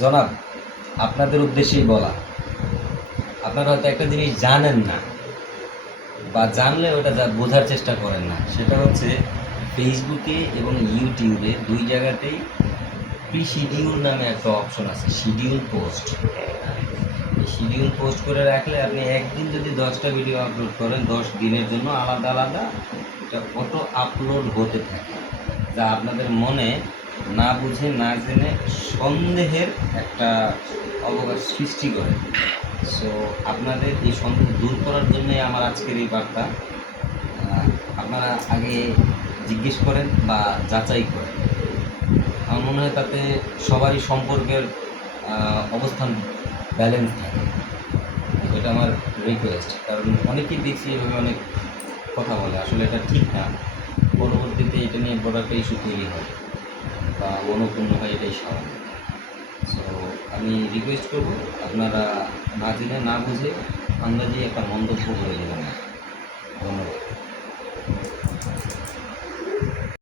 জনাব, আপনাদের উদ্দেশ্যেই বলা, আপনারা হয়তো একটা জিনিস জানেন না বা জানলে ওটা বোঝার চেষ্টা করেন না। সেটা হচ্ছে ফেসবুকে এবং ইউটিউবে দুই জায়গাতেই প্রি শিডিউল নামে একটা অপশন আছে, শিডিউল পোস্ট। এই শিডিউল পোস্ট করে রাখলে আপনি একদিন যদি 10টা ভিডিও আপলোড করেন, 10 দিনের জন্য আলাদা আলাদা এটা অটো আপলোড হতে থাকে, যা আপনাদের মনে না বুঝে না জেনে সন্দেহের একটা অবকাশ সৃষ্টি করে। সো আপনাদের এই সন্দেহ দূর করার জন্যই আমার আজকের এই বার্তা। আপনারা আগে জিজ্ঞেস করেন বা যাচাই করেন। আমার মনে হয় তাতে সবারই সম্পর্কের অবস্থান ব্যালেন্স থাকে। এটা আমার রিকোয়েস্ট, কারণ অনেকেই দেখছি এভাবে অনেক কথা বলে, আসলে এটা ঠিক না। পরবর্তীতে এটা নিয়ে বড় একটা ইস্যু তৈরি হয় বা মনোক্ষুণ্ণ হয়, এটাই স্বাভাবিক। সো আমি রিকোয়েস্ট করব, আপনারা না জেনে না বুঝে আন্দাজে একটা মন্তব্য করে দেবেন না। ধন্যবাদ।